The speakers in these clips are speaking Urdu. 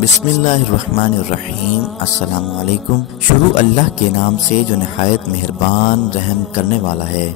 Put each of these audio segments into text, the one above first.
بسم اللہ الرحمن الرحیم۔ السلام علیکم۔ شروع اللہ کے نام سے جو نہایت مہربان رحم کرنے والا ہے۔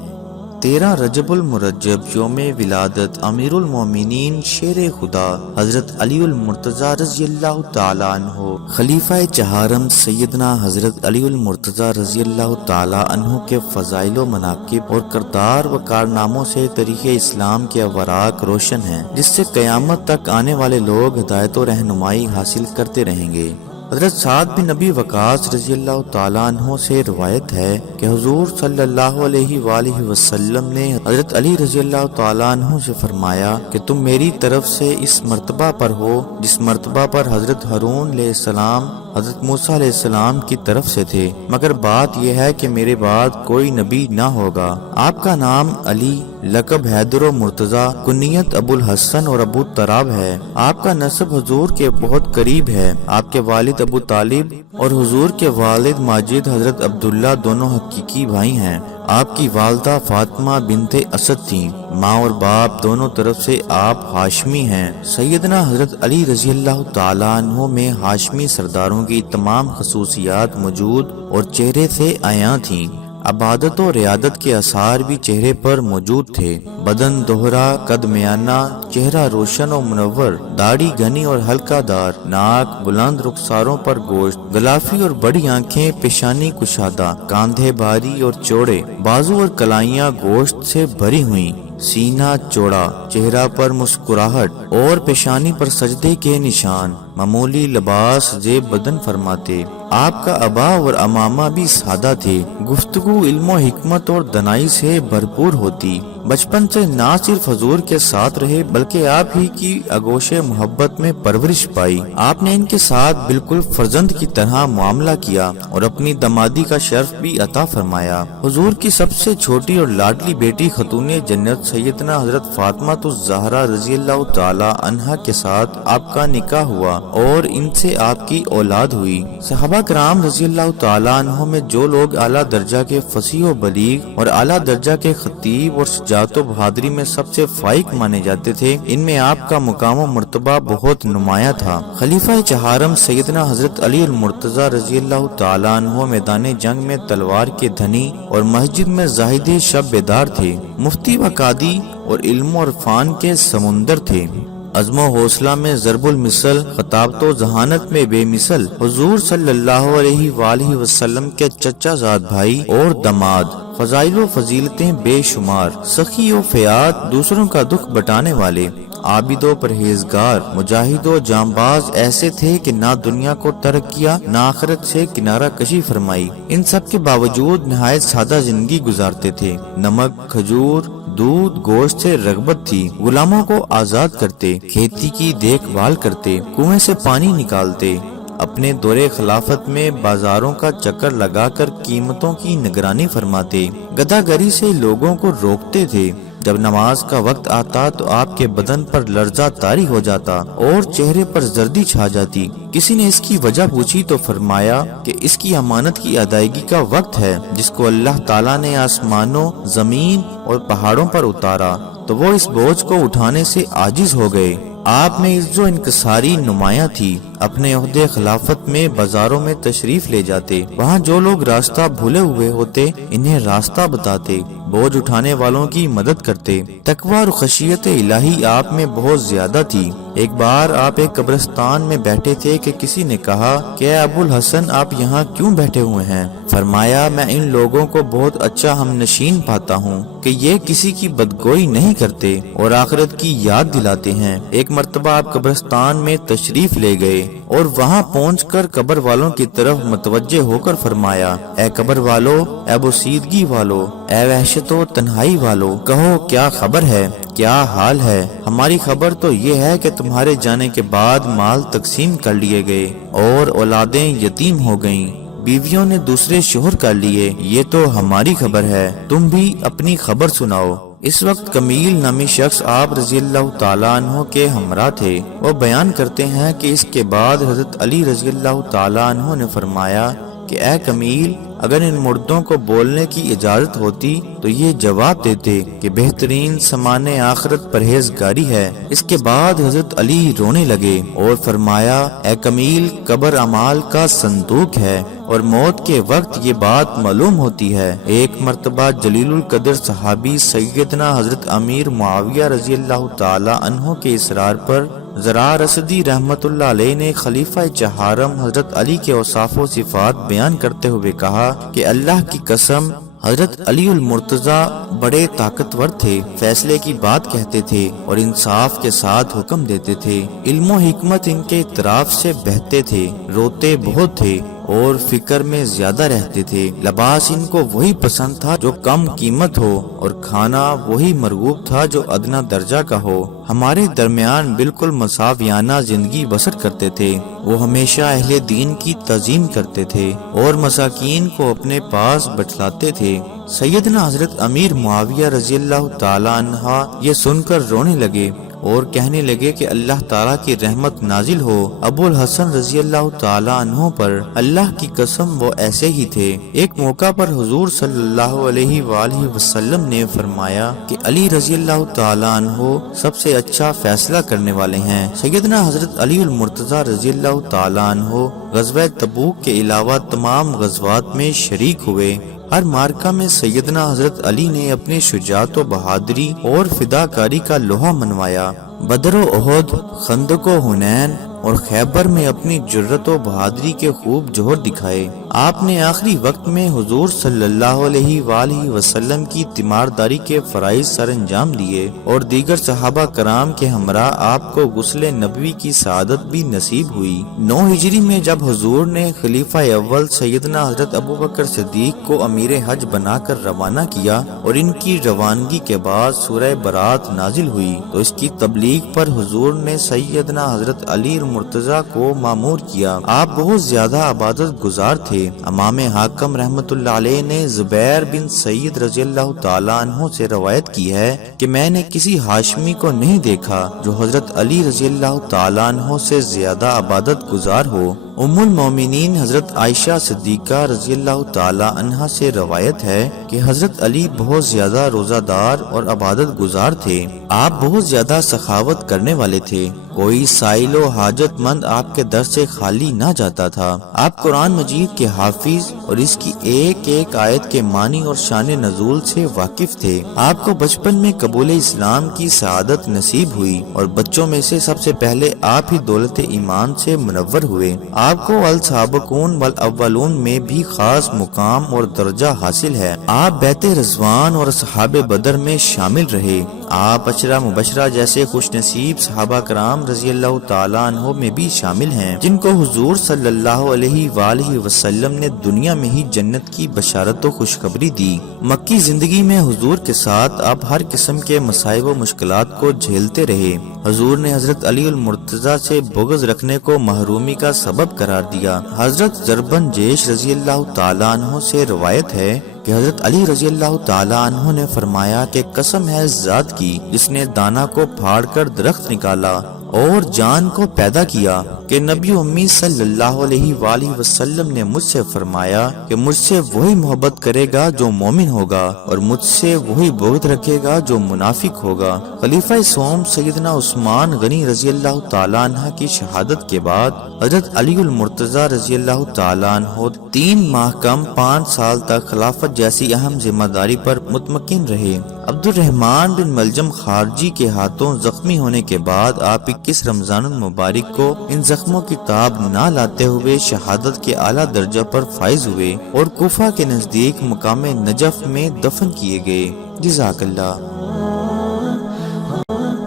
13 رجب المرجب یوم ولادت امیر المومنین شیر خدا حضرت علی المرتضیٰ رضی اللہ تعالیٰ عنہ، خلیفہ چہارم سیدنا حضرت علی المرتضیٰ رضی اللہ تعالیٰ عنہ کے فضائل و مناقب اور کردار و کارناموں سے تاریخ اسلام کے اوراق روشن ہیں، جس سے قیامت تک آنے والے لوگ ہدایت و رہنمائی حاصل کرتے رہیں گے۔ حضرت سعد بن نبی وقاص رضی اللہ تعالیٰ عنہ سے روایت ہے کہ حضور صلی اللہ علیہ وآلہ وسلم نے حضرت علی رضی اللہ تعالیٰ عنہ سے فرمایا کہ تم میری طرف سے اس مرتبہ پر ہو جس مرتبہ پر حضرت ہارون علیہ السلام حضرت موسیٰ علیہ السلام کی طرف سے تھے، مگر بات یہ ہے کہ میرے بعد کوئی نبی نہ ہوگا۔ آپ کا نام علی، لقب حیدر و مرتضیٰ، کنیت ابو الحسن اور ابو تراب ہے۔ آپ کا نسب حضور کے بہت قریب ہے۔ آپ کے والد ابو طالب اور حضور کے والد ماجد حضرت عبداللہ دونوں حقیقی بھائی ہیں۔ آپ کی والدہ فاطمہ بنت اسد تھیں۔ ماں اور باپ دونوں طرف سے آپ ہاشمی ہیں۔ سیدنا حضرت علی رضی اللہ تعالیٰ عنہ میں ہاشمی سرداروں کی تمام خصوصیات موجود اور چہرے سے عیاں تھیں۔ عبادت و ریادت کے آثار بھی چہرے پر موجود تھے۔ بدن دوہرا، قد میانہ، چہرہ روشن و منور، داڑھی گھنی اور حلقہ دار، ناک بلند، رخساروں پر گوشت، غلافی اور بڑی آنکھیں، پیشانی کشادہ، کاندھے بھاری اور چوڑے، بازو اور کلائیاں گوشت سے بھری ہوئیں، سینہ چوڑا، چہرہ پر مسکراہٹ اور پیشانی پر سجدے کے نشان، معمولی لباس زیب بدن فرماتے۔ آپ کا ابا اور امامہ بھی سادہ تھے۔ گفتگو علم و حکمت اور دانائی سے بھرپور ہوتی۔ بچپن سے نہ صرف حضور کے ساتھ رہے بلکہ آپ ہی کی آغوش محبت میں پرورش پائی۔ آپ نے ان کے ساتھ بالکل فرزند کی طرح معاملہ کیا اور اپنی دامادی کا شرف بھی عطا فرمایا۔ حضور کی سب سے چھوٹی اور لاڈلی بیٹی خاتون جنت سیدنا حضرت فاطمہ الزہرا رضی اللہ تعالی عنہا کے ساتھ آپ کا نکاح ہوا اور ان سے آپ کی اولاد ہوئی۔ صحابہ کرام رضی اللہ تعالی عنہ میں جو لوگ اعلیٰ درجہ کے فصیح و بلیغ اور اعلیٰ درجہ کے خطیب اور شجاعت و بہادری میں سب سے فائق مانے جاتے تھے، ان میں آپ کا مقام و مرتبہ بہت نمایاں تھا۔ خلیفہ چہارم سیدنا حضرت علی المرتضیٰ رضی اللہ تعالی عنہ میدان جنگ میں تلوار کے دھنی اور مسجد میں زاہد شب بیدار تھے، مفتی و قاضی اور علم و عرفان کے سمندر تھے، عزم و حوصلہ میں ضرب المثل، خطابت و ذہانت میں بے مثل، حضور صلی اللہ علیہ وآلہ وسلم کے چچا زاد بھائی اور داماد، فضائل و فضیلتیں بے شمار، سخی و فیاض، دوسروں کا دکھ بٹانے والے، عابد و پرہیزگار، مجاہد و جانباز ایسے تھے کہ نہ دنیا کو ترک کیا نہ آخرت سے کنارہ کشی فرمائی۔ ان سب کے باوجود نہایت سادہ زندگی گزارتے تھے۔ نمک، کھجور، دودھ، گوشت سے رغبت تھی۔ غلاموں کو آزاد کرتے، کھیتی کی دیکھ بھال کرتے، کنویں سے پانی نکالتے، اپنے دور خلافت میں بازاروں کا چکر لگا کر قیمتوں کی نگرانی فرماتے، گدھا گری سے لوگوں کو روکتے تھے۔ جب نماز کا وقت آتا تو آپ کے بدن پر لرزہ طاری ہو جاتا اور چہرے پر زردی چھا جاتی۔ کسی نے اس کی وجہ پوچھی تو فرمایا کہ اس کی امانت کی ادائیگی کا وقت ہے جس کو اللہ تعالیٰ نے آسمانوں، زمین اور پہاڑوں پر اتارا، تو وہ اس بوجھ کو اٹھانے سے عاجز ہو گئے۔ آپ میں عز و انکساری نمایاں تھی۔ اپنے عہدے خلافت میں بازاروں میں تشریف لے جاتے، وہاں جو لوگ راستہ بھولے ہوئے ہوتے انہیں راستہ بتاتے، بوجھ اٹھانے والوں کی مدد کرتے۔ تقوی اور خشیت الہی آپ میں بہت زیادہ تھی۔ ایک بار آپ ایک قبرستان میں بیٹھے تھے کہ کسی نے کہا کہ اے ابو الحسن، آپ یہاں کیوں بیٹھے ہوئے ہیں؟ فرمایا، میں ان لوگوں کو بہت اچھا ہم نشین پاتا ہوں کہ یہ کسی کی بدگوئی نہیں کرتے اور آخرت کی یاد دلاتے ہیں۔ ایک مرتبہ آپ قبرستان میں تشریف لے گئے اور وہاں پہنچ کر قبر والوں کی طرف متوجہ ہو کر فرمایا، اے قبر والو، اے بوسیدگی والو، اے وحشت و تنہائی والو، کہو کیا خبر ہے، کیا حال ہے؟ ہماری خبر تو یہ ہے کہ تمہارے جانے کے بعد مال تقسیم کر لیے گئے اور اولادیں یتیم ہو گئیں، بیویوں نے دوسرے شوہر کر لیے، یہ تو ہماری خبر ہے، تم بھی اپنی خبر سناؤ۔ اس وقت کمیل نامی شخص آپ رضی اللہ تعالیٰ عنہ کے ہمراہ تھے۔ وہ بیان کرتے ہیں کہ اس کے بعد حضرت علی رضی اللہ تعالیٰ عنہ نے فرمایا، کہ اے کمیل، اگر ان مردوں کو بولنے کی اجازت ہوتی تو یہ جواب دیتے کہ بہترین سامان آخرت پرہیزگاری ہے۔ اس کے بعد حضرت علی رونے لگے اور فرمایا، اے کمیل، قبر اعمال کا صندوق ہے اور موت کے وقت یہ بات معلوم ہوتی ہے۔ ایک مرتبہ جلیل القدر صحابی سیدنا حضرت امیر معاویہ رضی اللہ تعالی عنہ کے اصرار پر زرار اسدی رحمت اللہ علیہ نے خلیفہ چہارم حضرت علی کے اوصاف و صفات بیان کرتے ہوئے کہا کہ اللہ کی قسم، حضرت علی المرتضیٰ بڑے طاقتور تھے، فیصلے کی بات کہتے تھے اور انصاف کے ساتھ حکم دیتے تھے۔ علم و حکمت ان کے اطراف سے بہتے تھے، روتے بہت تھے اور فکر میں زیادہ رہتے تھے۔ لباس ان کو وہی پسند تھا جو کم قیمت ہو اور کھانا وہی مرغوب تھا جو ادنا درجہ کا ہو۔ ہمارے درمیان بالکل مساویانہ زندگی بسر کرتے تھے۔ وہ ہمیشہ اہل دین کی تعظیم کرتے تھے اور مساکین کو اپنے پاس بٹھلاتے تھے۔ سیدنا حضرت امیر معاویہ رضی اللہ تعالی عنہ یہ سن کر رونے لگے اور کہنے لگے کہ اللہ تعالیٰ کی رحمت نازل ہو ابو الحسن رضی اللہ تعالیٰ عنہ پر۔ اللہ کی قسم وہ ایسے ہی تھے۔ ایک موقع پر حضور صلی اللہ علیہ وآلہ وسلم نے فرمایا کہ علی رضی اللہ تعالیٰ عنہ سب سے اچھا فیصلہ کرنے والے ہیں۔ سیدنا حضرت علی المرتضیٰ رضی اللہ تعالیٰ عنہ غزوہ تبوک کے علاوہ تمام غزوات میں شریک ہوئے۔ ہر مارکہ میں سیدنا حضرت علی نے اپنی شجاعت و بہادری اور فداکاری کا لوہا منوایا۔ بدر و احد، خندق و حنین اور خیبر میں اپنی جرت و بہادری کے خوب جوہر دکھائے۔ آپ نے آخری وقت میں حضور صلی اللہ علیہ وآلہ وسلم کی تیمارداری کے فرائض سر انجام دیے اور دیگر صحابہ کرام کے ہمراہ آپ کو غسل نبوی کی سعادت بھی نصیب ہوئی۔ 9 ہجری میں جب حضور نے خلیفہ اول سیدنا حضرت ابوبکر صدیق کو امیر حج بنا کر روانہ کیا اور ان کی روانگی کے بعد سورہ برات نازل ہوئی تو اس کی تبلیغ پر حضور نے سیدنا حضرت علی مرتضیٰ کو مامور کیا۔ آپ بہت زیادہ عبادت گزار تھے۔ امام حاکم رحمت اللہ علیہ نے زبیر بن سعید رضی اللہ تعالیٰ عنہ سے روایت کی ہے کہ میں نے کسی ہاشمی کو نہیں دیکھا جو حضرت علی رضی اللہ تعالیٰ عنہ سے زیادہ عبادت گزار ہو۔ ام المومنین حضرت عائشہ صدیقہ رضی اللہ تعالیٰ عنہ سے روایت ہے کہ حضرت علی بہت زیادہ روزہ دار اور عبادت گزار تھے۔ آپ بہت زیادہ سخاوت کرنے والے تھے۔ کوئی سائل و حاجت مند آپ کے در سے خالی نہ جاتا تھا۔ آپ قرآن مجید کے حافظ اور اس کی ایک ایک آیت کے معنی اور شان نزول سے واقف تھے۔ آپ کو بچپن میں قبول اسلام کی سعادت نصیب ہوئی اور بچوں میں سے سب سے پہلے آپ ہی دولت ایمان سے منور ہوئے۔ آپ کو السابقون والاولون میں بھی خاص مقام اور درجہ حاصل ہے۔ آپ بیت رضوان اور اصحاب بدر میں شامل رہے۔ آپ عشرہ مبشرہ جیسے خوش نصیب صحابہ کرام رضی اللہ تعالیٰ عنہ میں بھی شامل ہیں جن کو حضور صلی اللہ علیہ وآلہ وسلم نے دنیا میں ہی جنت کی بشارت و خوشخبری دی۔ مکی زندگی میں حضور کے ساتھ آپ ہر قسم کے مصائب و مشکلات کو جھیلتے رہے۔ حضور نے حضرت علی المرتضیٰ سے بغض رکھنے کو محرومی کا سبب قرار دیا۔ حضرت زربن جیش رضی اللہ تعالیٰ عنہ سے روایت ہے کہ حضرت علی رضی اللہ تعالیٰ عنہ نے فرمایا کہ قسم ہے اس ذات کی جس نے دانہ کو پھاڑ کر درخت نکالا اور جان کو پیدا کیا کہ نبی امی صلی اللہ علیہ وآلہ وسلم نے مجھ سے فرمایا کہ مجھ سے وہی محبت کرے گا جو مومن ہوگا اور مجھ سے وہی بغض رکھے گا جو منافق ہوگا۔ خلیفہ سوم سیدنا عثمان غنی رضی اللہ تعالیٰ عنہ کی شہادت کے بعد حضرت علی المرتضیٰ رضی اللہ تعالیٰ عنہ 3 ماہ کم 5 سال تک خلافت جیسی اہم ذمہ داری پر مطمئن رہے۔ عبد الرحمن بن ملجم خارجی کے ہاتھوں زخمی ہونے کے بعد آپ 21 رمضان المبارک کو ان زخموں کی تاب نہ لاتے ہوئے شہادت کے اعلیٰ درجہ پر فائز ہوئے اور کوفہ کے نزدیک مقام نجف میں دفن کیے گئے۔ جزاک اللہ۔